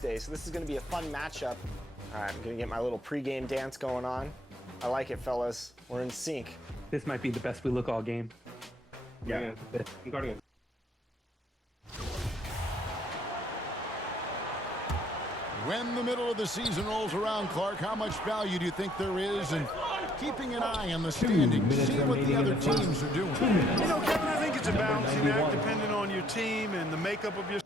So this is going to be a fun matchup. All right, I'm going to get my little pregame dance going on. I like it, fellas. We're in sync. This might be the best we look all game. Yeah. I'm guarding it. When the middle of the season rolls around, Clark, how much value do you think there is in keeping an eye on the standings, seeing what the other teams are doing? You know, Kevin, I think it's a balancing act depending on your team and the makeup of your...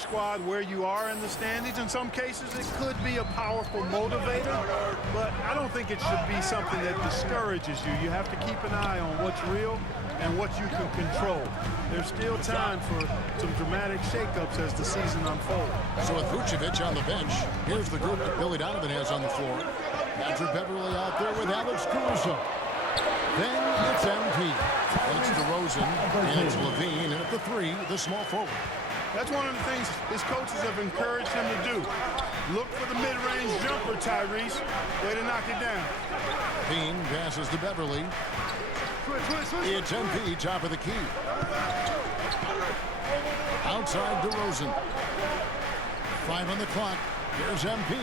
Squad where you are in the standings. In some cases, it could be a powerful motivator, but I don't think it should be something that discourages you. You have to keep an eye on what's real and what you can control. There's still time for some dramatic shakeups as the season unfolds. So with Vucevic on the bench, here's the group that Billy Donovan has on the floor. Patrick Beverly out there with Alex Caruso. Then it's MP. Then it's DeRozan, and it's Levine, and at the three, the small forward. That's one of the things his coaches have encouraged him to do. Look for the mid-range jumper, Tyrese. Way to knock it down. Bean passes to Beverly. It's MP, top of the key. Outside DeRozan. 5 on the clock. Here's MP.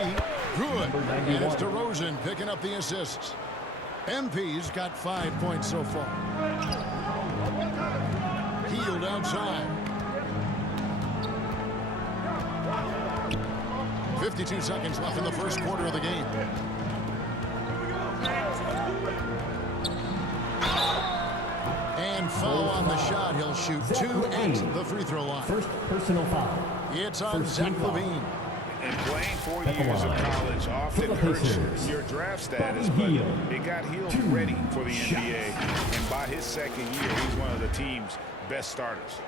Good. And it's DeRozan picking up the assists. MP's got 5 points so far. Hield outside. 52 seconds left in the first quarter of the game. And foul on the shot. He'll shoot 2 at the free throw line. First personal foul. It's on Zach LaVine. And playing 4 years of college often hurts your draft status, but it got Hield ready for the NBA. And by his second year, he's one of the team's best starters.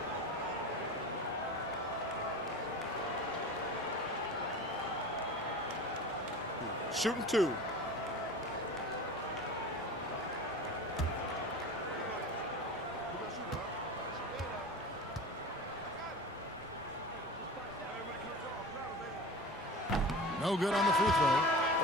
Shooting 2. No good on the free throw.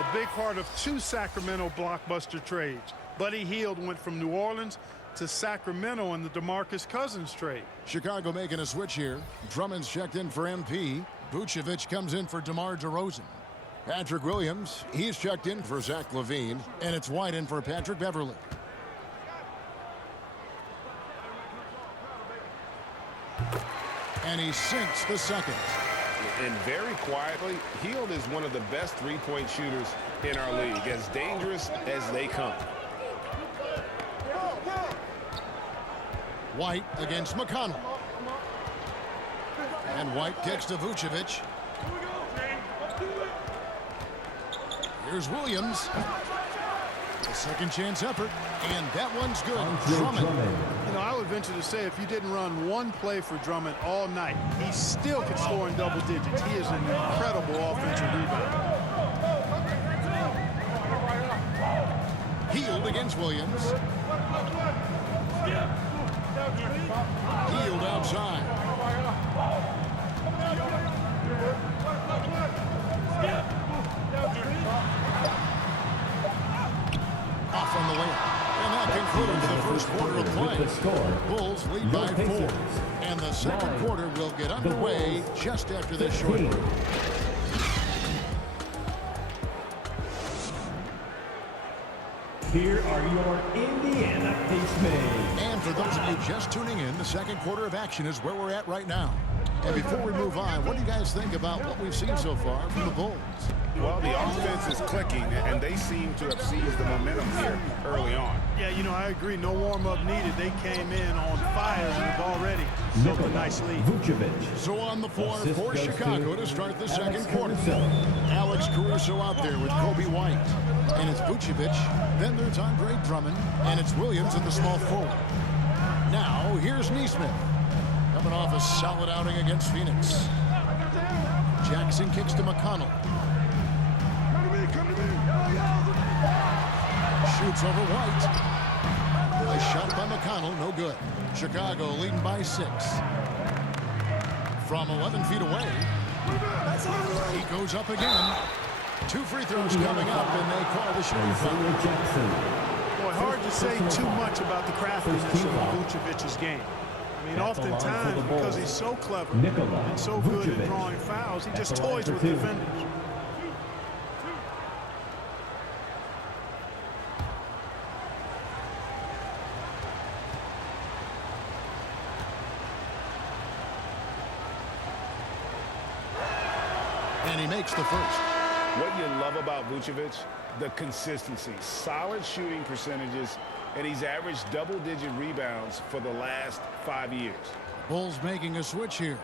A big part of 2 Sacramento blockbuster trades. Buddy Hield went from New Orleans to Sacramento in the DeMarcus Cousins trade. Chicago making a switch here. Drummond's checked in for MP. Vucevic comes in for DeMar DeRozan. Patrick Williams, he's checked in for Zach LaVine, and it's White in for Patrick Beverly. And he sinks the second. And very quietly, Hield is one of the best three-point shooters in our league, as dangerous as they come. White against McConnell. And White kicks to Vucevic. Here's Williams. A second chance effort, and that one's good. Drummond. You know, I would venture to say if you didn't run one play for Drummond all night, he still could score in double digits. He is an incredible offensive rebounder. Hield against Williams. Hield outside. off on the layup. And that concludes the first quarter of play. Bulls lead by 4. And the second quarter will get underway just after this short break. Here are your Indiana Pacemen. And for those of you just tuning in, the second quarter of action is where we're at right now. And before we move on, what do you guys think about what we've seen so far from the Bulls? Well, the offense is clicking, and they seem to have seized the momentum here early on. Yeah, you know, I agree. No warm-up needed. They came in on fire and have already built a nice lead. Vucevic. So on the floor Assist for goes Chicago to start the second quarter. Alex Caruso out there with Kobe White. And it's Vucevic. Then there's Andre Drummond. And it's Williams in the small forward. Now, here's Nesmith. Coming off a solid outing against Phoenix. Jackson kicks to McConnell. Shoots over White. A shot by McConnell, no good. Chicago leading by 6. From 11 feet away. He goes up again. 2 free throws coming up, and they call the shooting foul. Boy, hard to say too much about the craftiness of Vucevic's game. I mean, oftentimes, because he's so clever and so good at drawing fouls, he just toys with defenders. And he makes the first. What you love about Vucevic, the consistency, solid shooting percentages, and he's averaged double-digit rebounds for the last 5 years. Bulls making a switch here.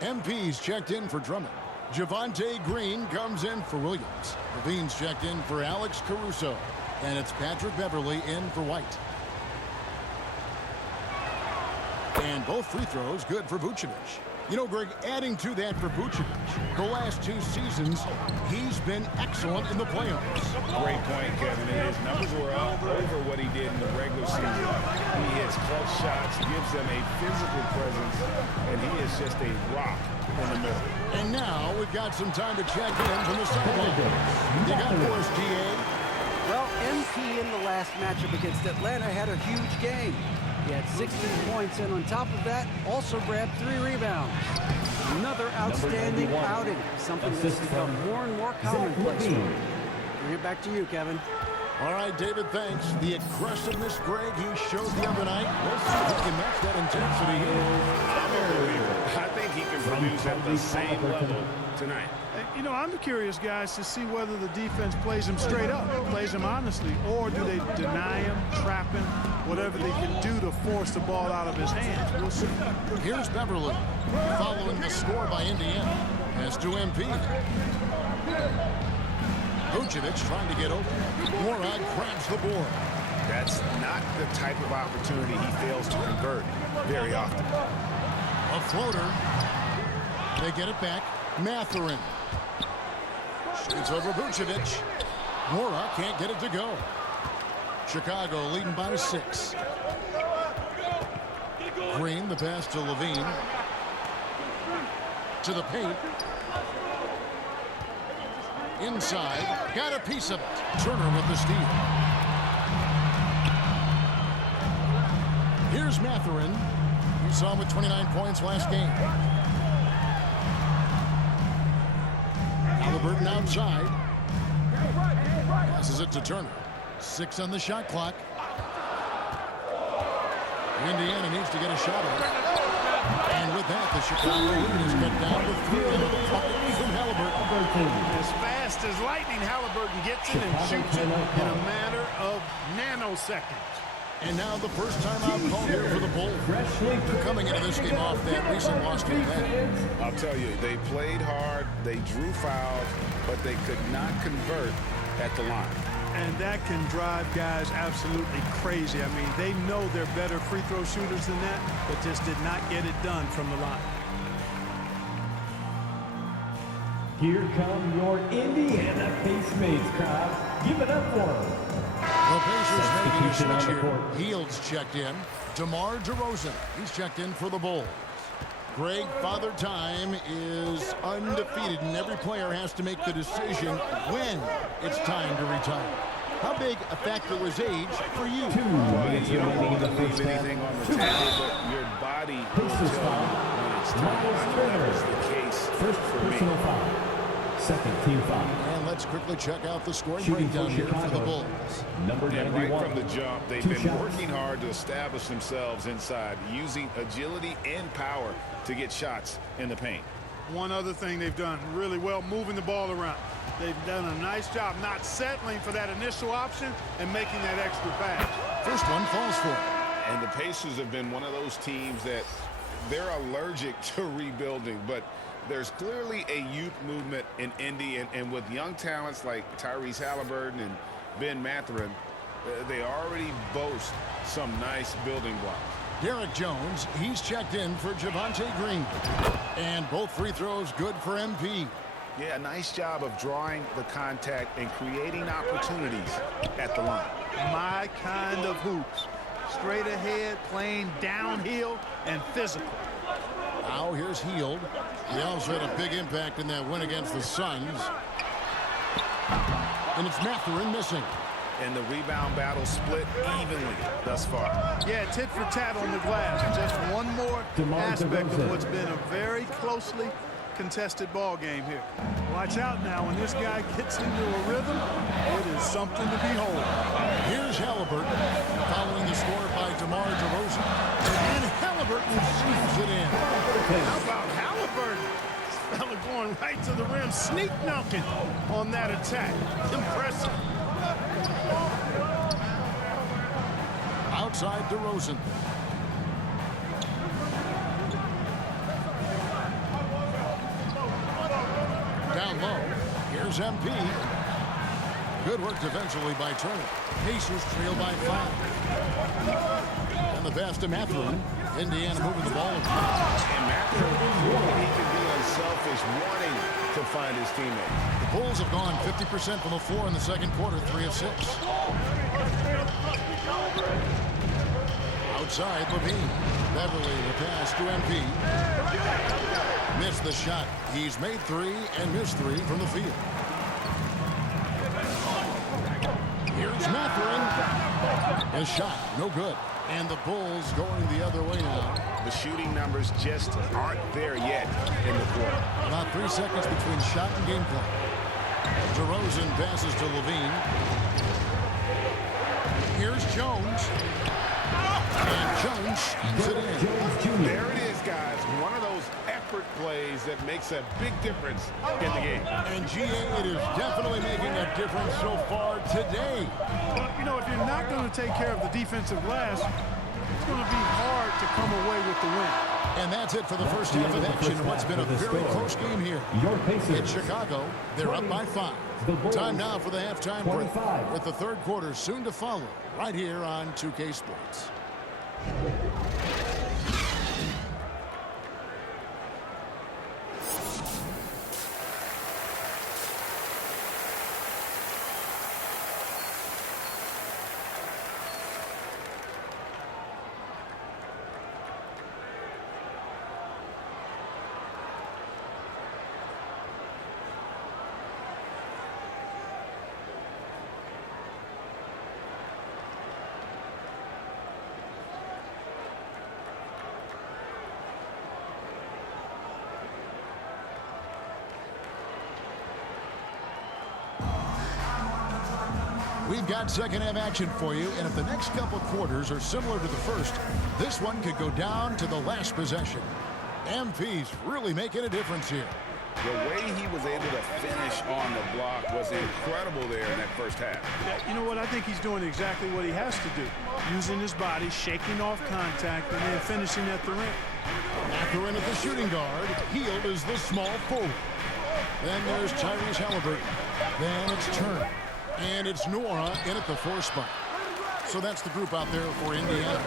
MP's checked in for Drummond. Javonte Green comes in for Williams. Levine's checked in for Alex Caruso. And it's Patrick Beverley in for White. And both free throws good for Vucevic. You know, Greg, adding to that for Vucevic, the last 2 seasons, he's been excellent in the playoffs. Great point, Kevin. And his numbers were up over what he did in the regular season. He hits clutch shots, gives them a physical presence, and he is just a rock in the middle. And now we've got some time to check in from the sideline. You got for us, DA. Well, MP in the last matchup against Atlanta had a huge game. He had 16 points, and on top of that, also grabbed 3 rebounds. Another outstanding outing, something that's become more and more commonplace. Bring it back to you, Kevin. All right, David, thanks. The aggressiveness, Greg, he showed the other night. We'll see if he can match that intensity here. I think he can produce at the same level tonight. You know, I'm curious, guys, to see whether the defense plays him straight up, plays him honestly, or do they deny him, trap him, whatever they can do to force the ball out of his hands. We'll see. Here's Beverley, following the score by Indiana. As to MP. Vucevic trying to get open. Morag grabs the board. That's not the type of opportunity he fails to convert very often. A floater. They get it back. Mathurin. Shoots over Vucevic. Mora can't get it to go. Chicago leading by 6. Green, the pass to Levine. To the paint. Inside. Got a piece of it. Turner with the steal. Here's Mathurin. You saw him with 29 points last game. Halliburton outside. Passes it to Turner. 6 on the shot clock. Indiana needs to get a shot off. And with that, the Chicago lead is cut down to 3 into the bucket from Halliburton. As fast as lightning, Halliburton gets it and shoots it in a matter of nanoseconds. And now the first time out call here for the Bulls. Coming into this game off that recent loss to Atlanta. I'll tell you, they played hard, they drew fouls, but they could not convert at the line. And that can drive guys absolutely crazy. I mean, they know they're better free throw shooters than that, but just did not get it done from the line. Here come your Indiana Pacemates, crowd. Give it up for them. The Pacers making a Substitution on switch the here. court. Heald's checked in. DeMar DeRozan, he's checked in for the Bulls. Greg, Father Time is undefeated, and every player has to make the decision when it's time to retire. How big a factor was age for you? 2 minutes You don't remaining in want to the leave first half. anything on the table, but your body will tell Pacers you foul. when it's time. Miles I know that was Turner. the case First for me. personal foul. Second team foul. And let's quickly check out the scoring Shooting breakdown for here for the Chicago. Bulls. Number And 91. right from the jump, they've 2 been shots. working hard to establish themselves inside, using agility and power to get shots in the paint. One other thing they've done really well, moving the ball around. They've done a nice job not settling for that initial option and making that extra pass. First one falls for it. And the Pacers have been one of those teams that they're allergic to rebuilding, but there's clearly a youth movement in Indy, and with young talents like Tyrese Halliburton and Ben Mathurin, they already boast some nice building blocks. Derek Jones, he's checked in for Javonte Green. And both free throws good for MP. Yeah, a nice job of drawing the contact and creating opportunities at the line. My kind of hoops. Straight ahead, playing downhill, and physical. Now here's Hield. He also had a big impact in that win against the Suns. And it's Mathurin missing. And the rebound battle split evenly thus far. Yeah, tit for tat on the glass. Just one more DeMar aspect DeRozan. of what's been a very closely contested ball game here. Watch out now. When this guy gets into a rhythm, it is something to behold. Here's Halliburton, following the score by DeMar DeRozan. And Halliburton shoots it in. How about Halliburton? This fella going right to the rim, sneak dunking on that attack. Impressive. Outside DeRozan. Down low. Here's MP. Good work defensively by Turner. Pacers trail by 5. And the pass to Mathurin. Indiana moving the ball. And Mathurin, he can be unselfish, wanting to find his teammates. The Bulls have gone 50% from the floor in the second quarter, 3 of 6. Outside, Levine. Beverly the pass to MP. Missed the shot. He's made 3 and missed 3 from the field. Here's Mathurin. His shot, no good. And the Bulls going the other way now. The shooting numbers just aren't there yet in the quarter. About 3 seconds between shot and game clock. DeRozan passes to Levine. Here's Jones. And Jones shoots it in. Jones Jr. There it is, guys. One of those effort plays that makes a big difference in the game. And GA, it is definitely making a difference so far today. Well, you know, if you're not going to take care of the defensive glass, it's going to be hard to come away with the win. And that's it for the first half of action. What's been a very close game here. Your Pacers. In Chicago, they're up by 5. The Bulls, Time now for the halftime break, 25. with the third quarter soon to follow, right here on 2K Sports. We've got second half action for you, and if the next couple quarters are similar to the first, this one could go down to the last possession. MP's really making a difference here. The way he was able to finish on the block was incredible there in that first half. Yeah, you know what? I think he's doing exactly what he has to do. Using his body, shaking off contact, and then finishing at the rim. Mathurin at the shooting guard. Hield is the small forward. Then there's Tyrese Halliburton. Then it's Turner. And it's Nora in at the 4 spot. So that's the group out there for Indiana.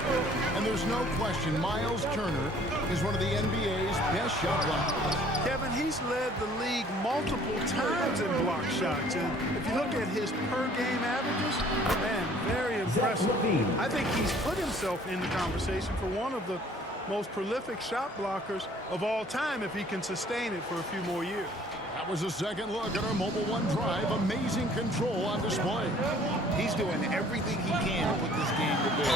And there's no question Miles Turner is one of the NBA's best shot blockers. Kevin, he's led the league multiple times in block shots. And if you look at his per-game averages, man, very impressive. Levine. I think he's put himself in the conversation for one of the most prolific shot blockers of all time if he can sustain it for a few more years. That was a second look at our Mobile One drive. Amazing control on display. He's doing everything he can to put this game to bed.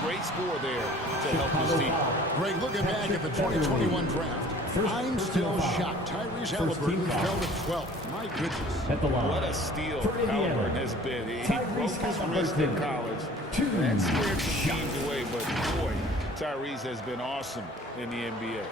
Great score there to help his team. Greg, looking back at the 2021 draft, I'm still shocked. Tyrese Halliburton fell to 12. My goodness. At the line. What a steal For Indiana, Halliburton has been. He broke Tyrese his wrist in Halliburton. college. 2 That scared some teams away, but boy, Tyrese has been awesome in the NBA.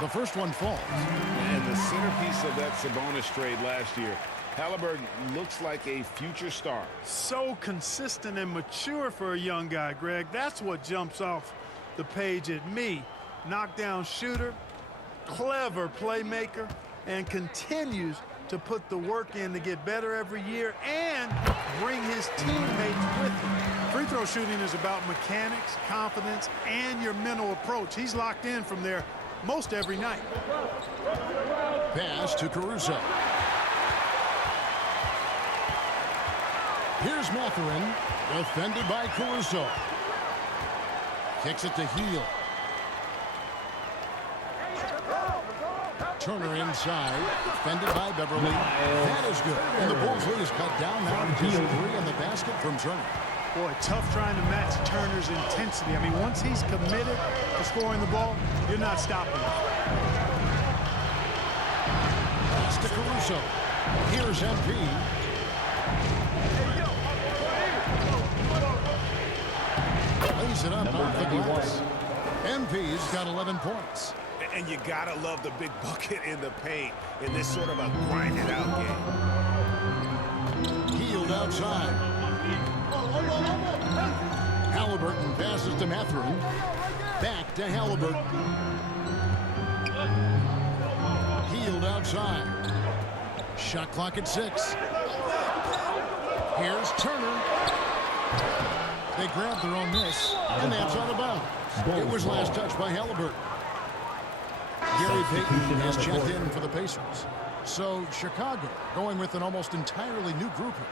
The first one falls. And the centerpiece of that Sabonis trade last year, Halliburton looks like a future star. So consistent and mature for a young guy, Greg. That's what jumps off the page at me. Knockdown shooter, clever playmaker, and continues to put the work in to get better every year and bring his teammates with him. Free throw shooting is about mechanics, confidence, and your mental approach. He's locked in from there most every night. Pass to Caruso. Here's Mathurin, defended by Caruso. Kicks it to Hield. Turner inside, defended by Beverly. That is good. And the Bulls lead is cut down now to just 3 on the basket from Turner. Boy, tough trying to match Turner's intensity. I mean, once he's committed to scoring the ball, you're not stopping him. Pass to Caruso. Here's MP. Lays it up off the glass. MP's got 11 points. And you gotta love the big bucket in the paint in this sort of a grinded-out game. Hield outside. Halliburton passes to Mathurin. Back to Halliburton. Hield outside. Shot clock at 6. Here's Turner. They grabbed their own miss, and that's out of bounds. It was last touched by Halliburton. Gary Payton has checked in for the Pacers. So Chicago going with an almost entirely new grouping.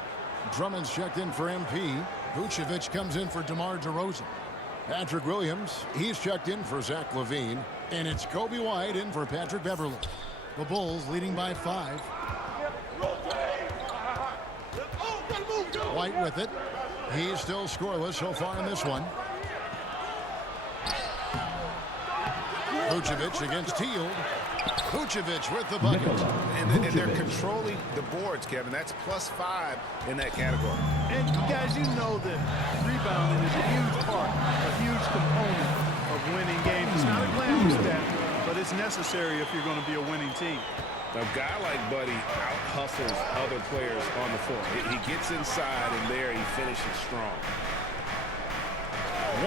Drummond's checked in for MP. Vucevic comes in for DeMar DeRozan. Patrick Williams, he's checked in for Zach LaVine. And it's Kobe White in for Patrick Beverly. The Bulls leading by 5. White with it. He's still scoreless so far in this one. Vucevic against Hield. Vucevic with the bucket. And they're controlling the boards, Kevin. That's +5 in that category. And guys, you know that rebounding is a huge part, a huge component of winning games. It's not a glamorous stat, but it's necessary if you're going to be a winning team. A guy like Buddy out-hustles other players on the floor. He gets inside, and there he finishes strong.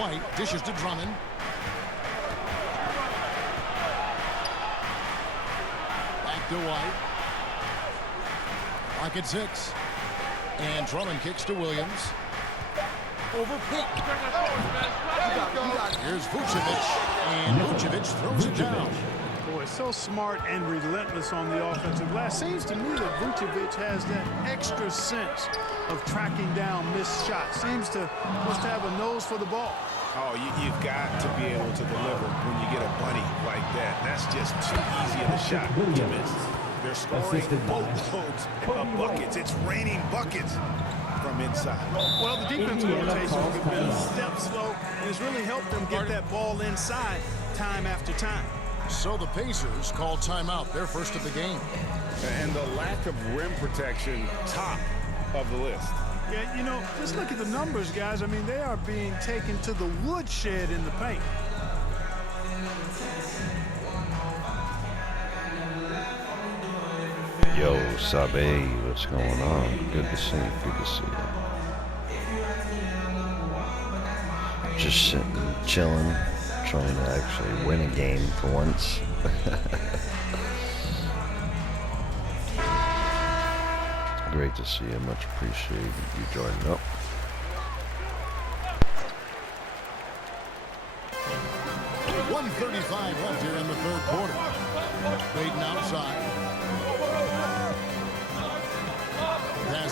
White dishes to Drummond. To White. Lock at 6. And Drummond kicks to Williams. Over pick. Here's Vucevic. And Vucevic throws it down. Boy, so smart and relentless on the offensive glass. Seems to me that Vucevic has that extra sense of tracking down missed shots. Seems to just have a nose for the ball. Oh, you've got to be able to deliver when you get a bunny like that. That's just too easy of a shot to miss. They're scoring boatloads of buckets. It's raining buckets from inside. Well, the defensive rotations have been a step slow, and it's really helped them get that ball inside time after time. So the Pacers call timeout, their first of the game. And the lack of rim protection, top of the list. Yeah, you know, just look at the numbers, guys. I mean, they are being taken to the woodshed in the paint. Yo, Sabe, what's going on? Good to see you. Good to see you. Just sitting, chilling, trying to actually win a game for once. Great to see you. Much appreciated you joining up. .135 left here in the third quarter. Payton outside.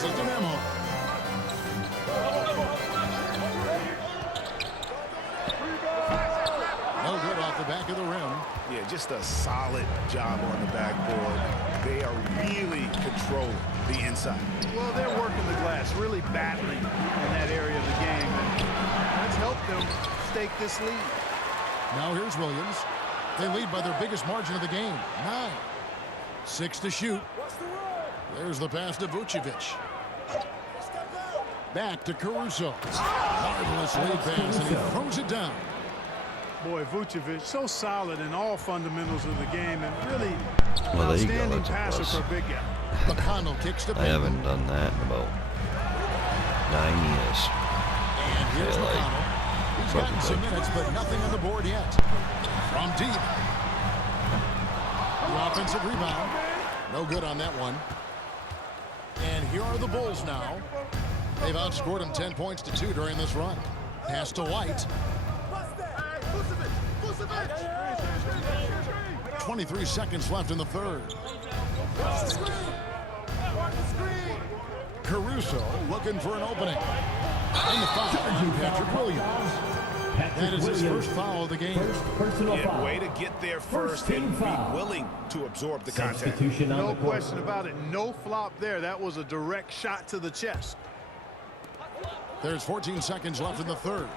passes to Memo. No good off the back of the rim. Yeah, just a solid job on the backboard. They are really controlling the inside. Well, they're working the glass, really battling in that area of the game. And that's helped them stake this lead. Now here's Williams. They lead by their biggest margin of the game, 9. 6 to shoot. There's the pass to Vucevic. Back to Caruso. Marvelous lead pass, and he throws it down. Boy, Vucevic, so solid in all fundamentals of the game, and really Well, there you go. outstanding That's a passer plus. for a big guy. McConnell kicks to I Bateman. haven't done that in about 9 years. And here's Yeah, like, McConnell. He's gotten some minutes, but nothing on the board yet. From deep. The offensive rebound. No good on that one. And here are the Bulls now. They've outscored them 10 points to 2 during this run. Pass to White. 23 seconds left in the third. Caruso looking for an opening. And the foul on Patrick Williams. That is his first foul of the game. First personal Yeah, foul. way to get there first team and be foul. willing to absorb the contact. Substitution on No the court. question about it. No flop there. That was a direct shot to the chest. There's 14 seconds left in the third.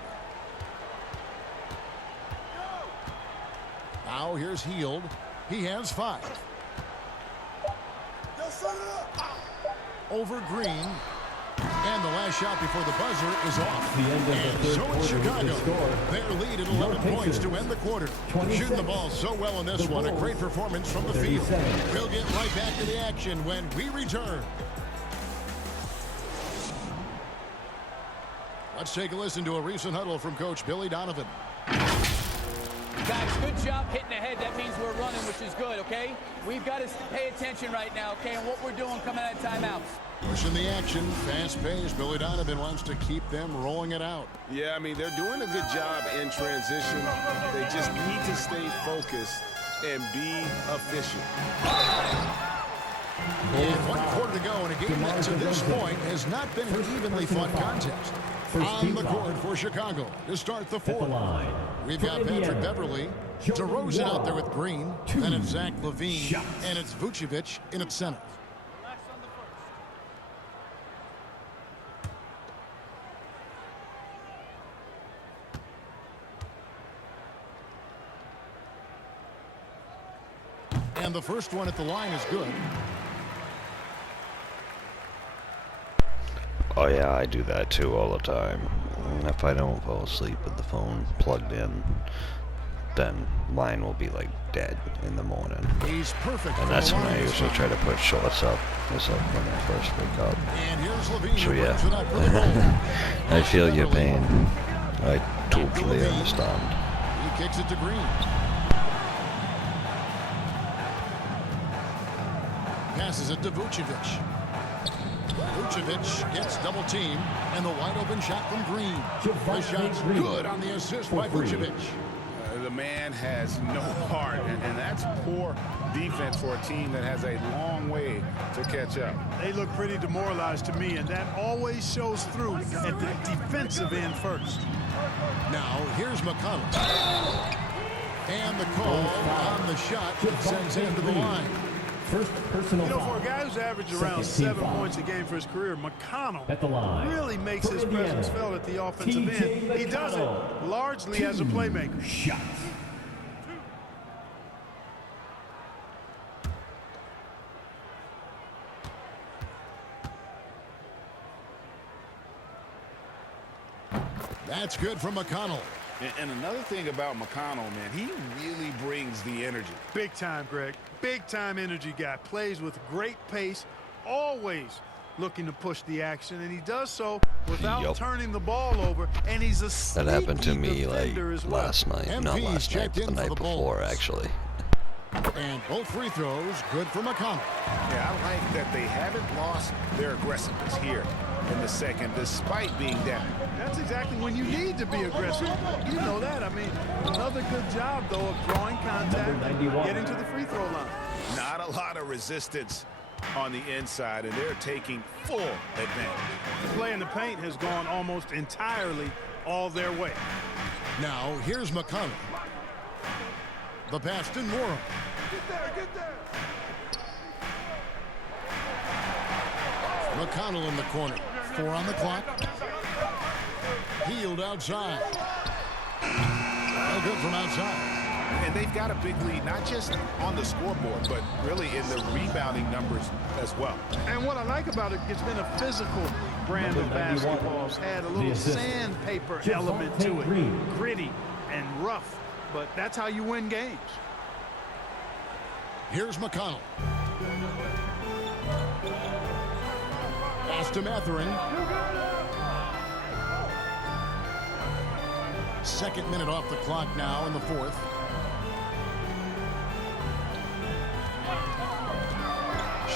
Now here's Hield. He has 5. Over Green. And the last shot before the buzzer is off. The end of the And third so quarter it's with the Chicago. score. Their lead at Your 11 points to Pacers. end the quarter. 26. Shooting the ball so well in this The one. A Bulls. great performance from the field. 37. We'll get right back to the action when we return. Let's take a listen to a recent huddle from Coach Billy Donovan. Guys, good job hitting ahead. That means we're running, which is good, okay? We've got to pay attention right now, okay, and what we're doing coming out of timeouts. Pushing the action, fast pace. Billy Donovan wants to keep them rolling it out. Yeah, I mean, they're doing a good job in transition. They just need to stay focused and be efficient. And 1 quarter to go in a game that to this point has not been an evenly fought contest. On the court for Chicago to start the At the fourth. line. We've For got Patrick Indiana, Beverly, Jordan DeRozan out Wall. there with Green, 2 then it's Zach LaVine, shots. and it's Vucevic in at center. And the first one at the line is good. Oh yeah, I do that too all the time. If I don't fall asleep with the phone plugged in, then mine will be like dead in the morning. He's perfect. And for that's the when line I this usually time. try to put shorts up. It's like when I first wake up. And here's LaVine. So who yeah, brings it up for the goal. I feel your pain. I totally LaVine. understand. He kicks it to Green. Passes it to Vucevic. Vucevic gets double teamed, and the wide open shot from Green. The shot's Green. good on the assist by For free. Vucevic. The man has no heart, and that's poor defense for a team that has a long way to catch up. They look pretty demoralized to me, and that always shows through at the defensive end first. Now here's McConnell. And the call on the shot sends him to the line. First personal You know, foul. for a guy who's averaged Second around team 7 foul. points a game for his career, McConnell At the line. really makes For his Indiana, presence felt at the offensive TJ end. He does it McConnell. largely as a 2 playmaker. shots. That's good from McConnell. And another thing about McConnell, man, he really brings the energy. Big time, Greg. Big time energy guy. Plays with great pace. Always looking to push the action. And he does so without Yup. turning the ball over. And he's a That happened to sneaky me like defender as well. last night. Not MP's last night, checked but in the for night the before Bulls. actually. And both free throws good for McConnell. Yeah, I like that they haven't lost their aggressiveness here in the second, despite being down. That's exactly when you need to be aggressive. You know that. I mean, another good job, though, of drawing contact Number and 91. getting to the free throw line. Not a lot of resistance on the inside, and they're taking full advantage. The play in the paint has gone almost entirely all their way. Now, here's McConnell. The pass to Norham. McConnell in the corner. 4 on the clock. Healed outside. No good from outside. And they've got a big lead, not just on the scoreboard, but really in the rebounding numbers as well. And what I like about it, it's been a physical brand of basketball. It's had a little sandpaper element to it. Gritty and rough, but that's how you win games. Here's McConnell. Pass to Mathurin. Second minute off the clock now in the fourth.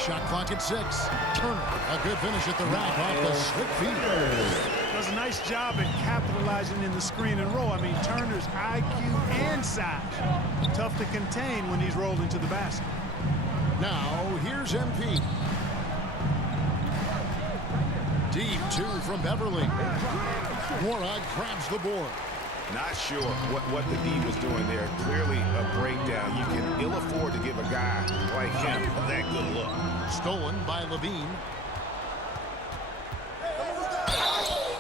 Shot clock at 6. Turner, a good finish at the rack off the slick feet. Does a nice job at capitalizing in the screen and roll. I mean, Turner's IQ and size. Tough to contain when he's rolled into the basket. Now, here's MP. Deep 2 from Beverly. Morag grabs the board. Not sure what the D was doing there. Clearly a breakdown. You can ill afford to give a guy like him that good look. Stolen by Levine.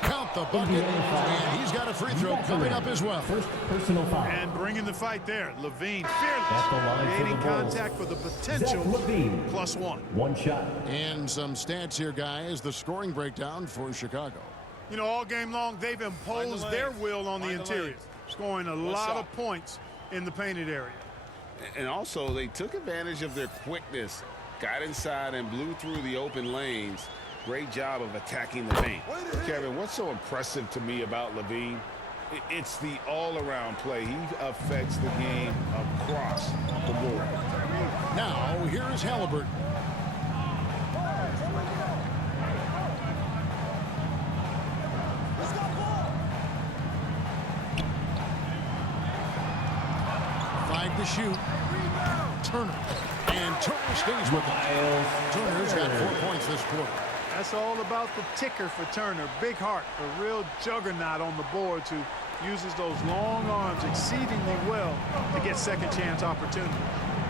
Count the bucket. And he's got a free throw coming up as well. First personal foul. And bringing the fight there. Levine fearless. Creating contact for the potential +1. One shot. And some stats here, guys. The scoring breakdown for Chicago. You know, all game long, they've imposed their will on the interior, scoring a lot of points in the painted area. And also, they took advantage of their quickness, got inside and blew through the open lanes. Great job of attacking the paint. Kevin, what's so impressive to me about Levine? It's the all-around play. He affects the game across the board. Now, here's Halliburton. To shoot. Turner. And Turner stays with it. Turner's got 4 points this quarter. That's all about the ticker for Turner. Big heart, a real juggernaut on the boards who uses those long arms exceedingly well to get second chance opportunities.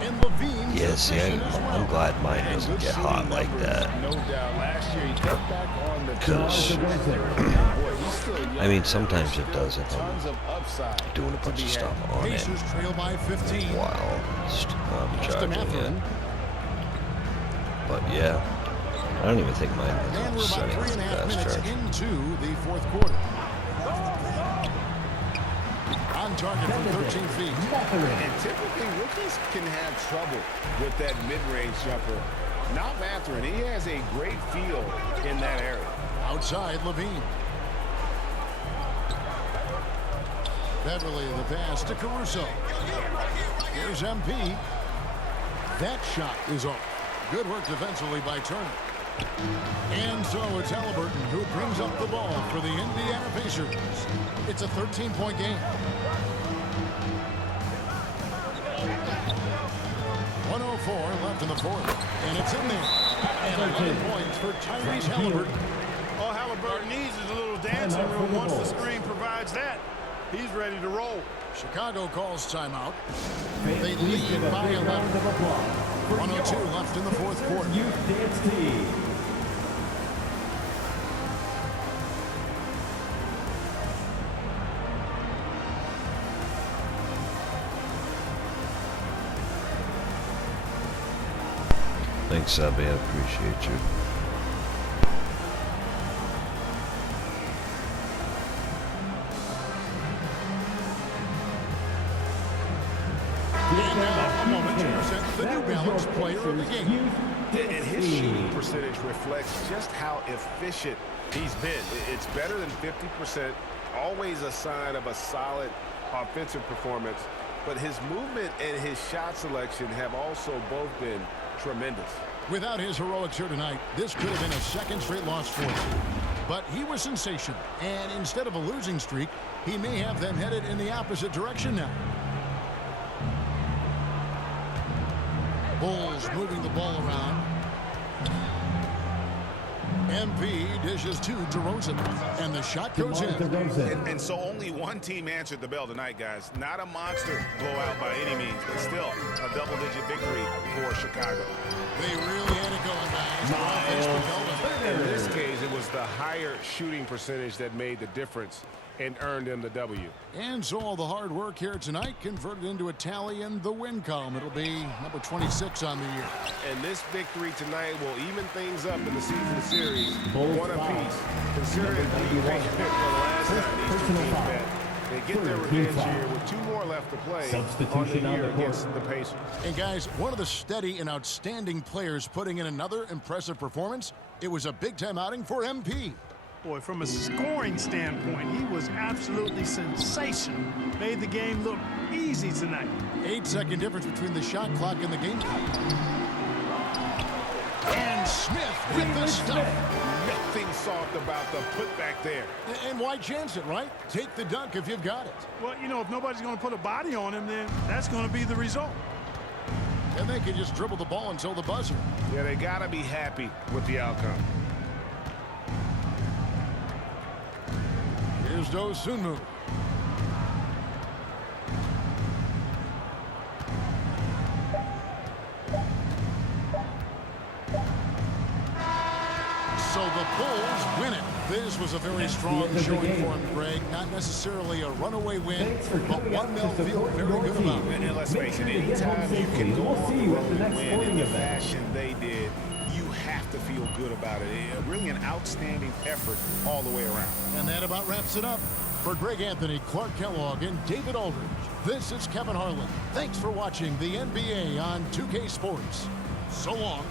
And Levine. Yeah, see, I'm glad mine doesn't get hot like that. No doubt. Last year he cut back on the Because, I mean, sometimes it does if tons of upside. I'm doing a bunch of stuff on it Pacers trail by 15. while charging it. But yeah, I don't even think mine And we're was about setting 3.5 fast minutes charge. into the fourth quarter. On target from 13 feet. And typically rookies can have trouble with that mid-range jumper. Not Mathurin. He has a great feel in that area. Outside Levine. Beverly the pass to Caruso. Here's MP. That shot is off. Good work defensively by Turner. And so it's Halliburton who brings up the ball for the Indiana Pacers. It's a 13-point game. 104 left in the fourth. And it's in there. And 11 points for Tyrese Halliburton. All Halliburton needs is a little dancing room. Once the screen provides that, he's ready to roll. Chicago calls timeout. They lead by 11. 102 left in the fourth quarter. Youth dance team. Thanks, Abby. I appreciate you. And now a moment to present the New Balance Player of the Game. And his shooting percentage reflects just how efficient he's been. It's better than 50%, always a sign of a solid offensive performance. But his movement and his shot selection have also both been tremendous. Without his heroics here tonight, this could have been a second straight loss for him. But he was sensational. And instead of a losing streak, he may have them headed in the opposite direction now. Bulls moving the ball around. MP dishes to DeRozan, and the shot goes in. And so only one team answered the bell tonight, guys. Not a monster blowout by any means, but still a double-digit victory for Chicago. They really had it going, guys. The offense propelled them. In this case, it was the higher shooting percentage that made the difference and earned them the W. And so all the hard work here tonight converted into a tally in the win column. It'll be number 26 on the year. And this victory tonight will even things up in the season series. Bulls One foul. apiece. Consider it the last time these two teams met. They get their revenge here with 2 more left to play Substitution on on the the year against court. the Pacers. And guys, one of the steady and outstanding players putting in another impressive performance. It was a big-time outing for MP. Boy, from a scoring standpoint, he was absolutely sensational. Made the game look easy tonight. 8-second difference between the shot clock and the game clock. And Smith with the stuff. Nothing soft about the putback there. And why chance it, right? Take the dunk if you've got it. Well, you know, if nobody's going to put a body on him, then that's going to be the result. And they can just dribble the ball until the buzzer. Yeah, they got to be happy with the outcome. Here's Dosunmu. So the Bulls win it. This was a very strong showing for him, Greg. Not necessarily a runaway win, but one they'll feel very good about. And let's face it, anytime you can go on the road and win in the fashion they did, you have to feel good about it. Really an outstanding effort all the way around. And that about wraps it up. For Greg Anthony, Clark Kellogg, and David Aldridge, this is Kevin Harlan. Thanks for watching the NBA on 2K Sports. So long.